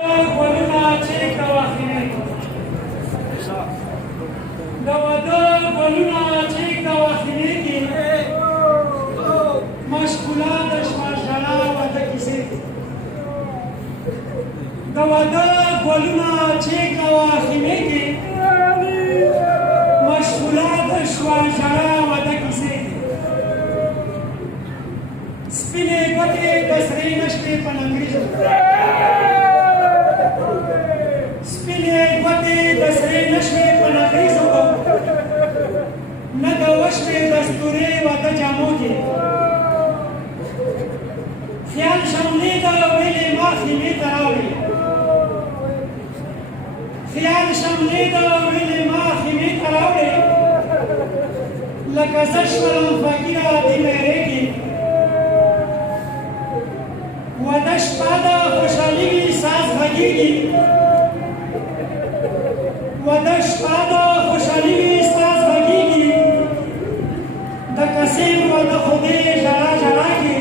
ګلونه چې کواخینې د واده ګلونه چې کواخینې کې مشغوله د شپه ژړا واده کیسې د واده ګلونه چې کواخینې کې مشغوله د شپه ژړا واده کیسې سپینې ګوتې د سرې نشتې په ننګریزو سپینې ګوتې د سرې نشوې په نغریزو نه د وشوې د ستورې واده جامو کې خیال شملې ته ویلې ما خیمې ته راوړې خیال شملې ته ویلې ما خیمې ته راوړې لکه زه شولم فقیره دې میرې کې واده شپه ده خوشحالي وي ساز غږېږي واده شپه ده خوشحالي وي ساز غږېږي د قسم واده خدای ژړا ژړا کې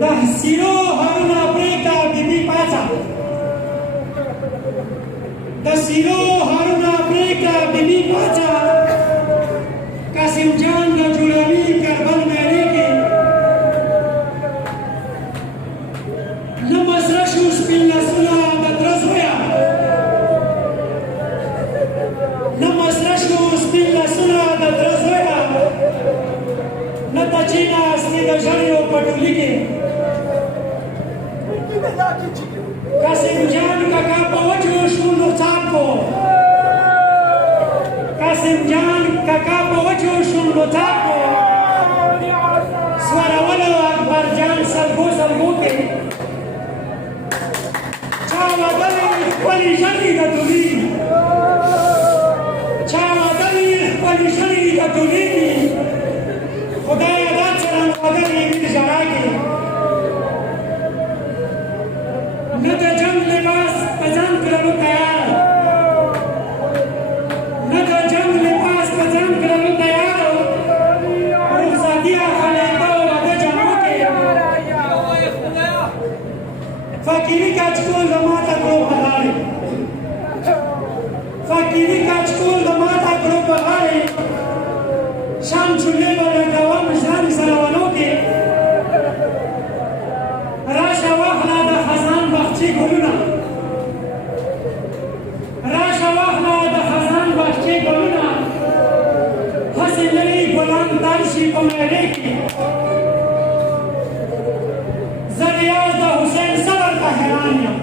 د سیرو هرونه پرېږده بیبي پاڅه د سیرو هرونه پرېږده بیبي پاڅه قاسم جان د جوړوي کربل میرې کې نه مسره شو سپین لاسونه د تره زویه نه مسره شو سپین لاسونه د تره زویه نه ته چېناستې د ژړیو په ټولي کې قاسم جان کاکا په وچو شونډو څاپ کو قاسم جان کاکا په وچو شونډو څاپ کو سورولو اکبر جان سلګو سلګو کې چا واده وي ښکلې ژړې د ټولېږي چا واده وي ښکلې ژړې د ټولېږي خدایه دا څرنګ واده وي وي ژړا کې نه د جنګ لباس په ځان کړلو تیار نه د جنګ لباس په ځان کړلو تیار رخصتي اخلیده واده جامو کې فقیري کچکول د ماته کړو په غاړې فقیري کچکول د ماته کړو په غاړې شام چولې به لټوم ځان سرونو کې راشه واخله د خزان باغچې ګلونه راشه واخله د خزان باغچې ګلونه هسې لرې ګلان تر شي په میلې کې زه ریاض د حسین صبر ته حیران یم